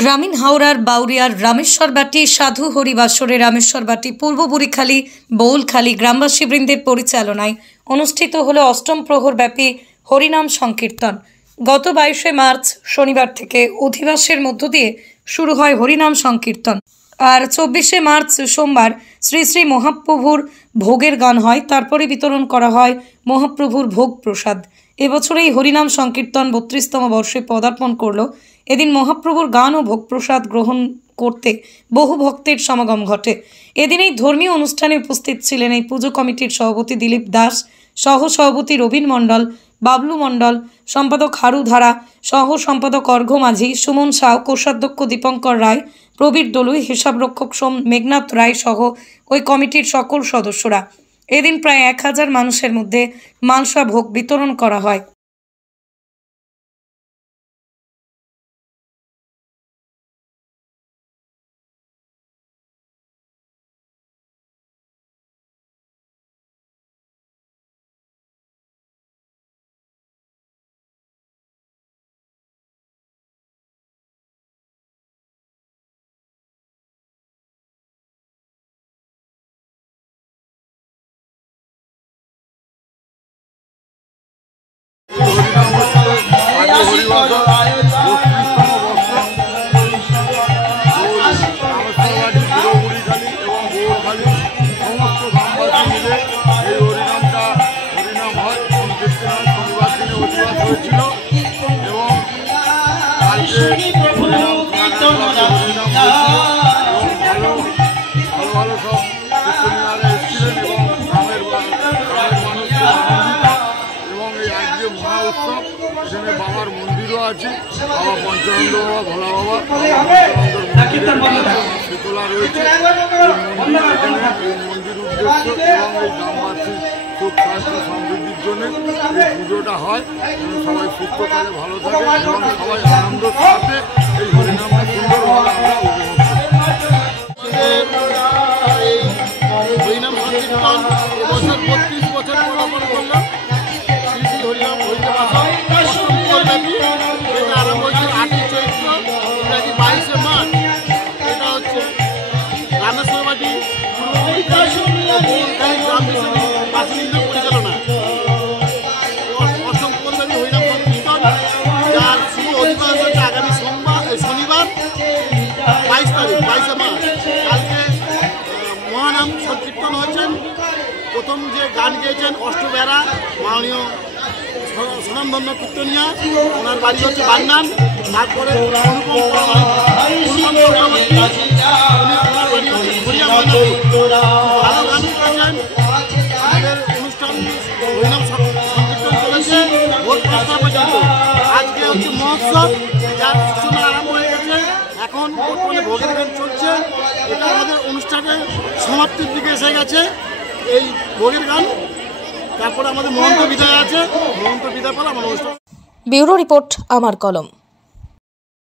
গ্রামীণ হাওড়ার বাউরিয়ার রামেশ্বরবাটি সাধু হরিবাসরে রামেশ্বরবাটি পূর্ব বুড়িখালী বৌলখালী গ্রামবাসীবৃন্দের পরিচালনায় অনুষ্ঠিত হল অষ্টম প্রহর ব্যাপী হরিনাম সংকীর্তন। গত 22শে মার্চ শনিবার থেকে অধিবাসের মধ্য দিয়ে শুরু হয় হরিনাম সংকীর্তন। আর 24শে মার্চ সোমবার শ্রী শ্রী মহাপ্রভুর ভোগের গান হয়, তারপরে বিতরণ করা হয় মহাপ্রভুর ভোগ প্রসাদ। এবছর এই হরিনাম সংকীর্তন 32তম বর্ষে পদার্পণ করল। এদিন মহাপ্রভুর গান ও ভোগ প্রসাদ গ্রহণ করতে বহু ভক্তের সমাগম ঘটে। এদিন এই ধর্মীয় অনুষ্ঠানে উপস্থিত ছিলেন এই পুজো কমিটির সভাপতি দিলীপ দাস, সহ সভাপতি রবীন মণ্ডল, বাবলু মণ্ডল, সম্পাদক হারু ধারা, সহ সম্পাদক অর্ঘ্য মাঝি, সুমন সাউ, কোষাধ্যক্ষ দীপঙ্কর রায়, প্রবীর দলুই, হিসাবরক্ষক সোম মেঘনাথ রায় সহ ওই কমিটির সকল সদস্যরা। এদিন প্রায় 1000 মানুষের মধ্যে মালসা ভোগ বিতরণ করা হয়। বাবার মন্দিরও আছে, বাবা পঞ্চানন্দ বাবা, ভোলা বাবা, শীতলা রয়েছে। এই মন্দির উদ্দেশ্য এবং এই গ্রামবাসীর সুখ স্বাস্থ্য সমৃদ্ধির জন্য এই পুজোটা হয়, যেন সবাই সুস্থ থাকে, ভালো থাকে এবং সবাই আনন্দের সাথে এই হরিনামটা সুন্দরভাবে আমরা উপভোগ করি। এই হরিনাম সংকীর্তন এবছর 32 বছর পদার্পণ করলাম। হরিনাম হরিতে এটা আরম্ভ হয়েছে 8ই চৈত্র, ইংরাজি 22শে মার্চ। এটা হচ্ছে রামেশ্বরবাটি গ্রামবাসীদের পরিচালনা অষ্টম পল্লবী হরিনাম সংকীর্তন, যার শুভ অধিবাস হচ্ছে আগামী শনিবার 22 তারিখ 22শে মার্চ। কালকে মহানাম সংকীর্তন হয়েছেন। প্রথম যে গান গেয়েছেন অষ্টবেরা মাননীয় স্বনামধন্য কীর্তনিয়া, ওনার বাড়ি হচ্ছে বান্নান। তারপরে ভালো গান করেছেন। আমাদের অনুষ্ঠান হরিনাম সংকীর্তন চলেছে ভোর 5টা পর্যন্ত। আজকে হচ্ছে মহোৎসব, যার সূচনা আরম্ভ হয়ে গেছে। এখন বর্তমানে ভোগের গান চলছে। এটা আমাদের অনুষ্ঠানের সমাপ্তির দিকে এসে গেছে এই ভোগের গান। তারপরে আমাদের মহন্ত বিদায় আছে, মহন্ত বিদায় পর আমার অনুষ্ঠান। ব্যুরো রিপোর্ট, আমার কলম।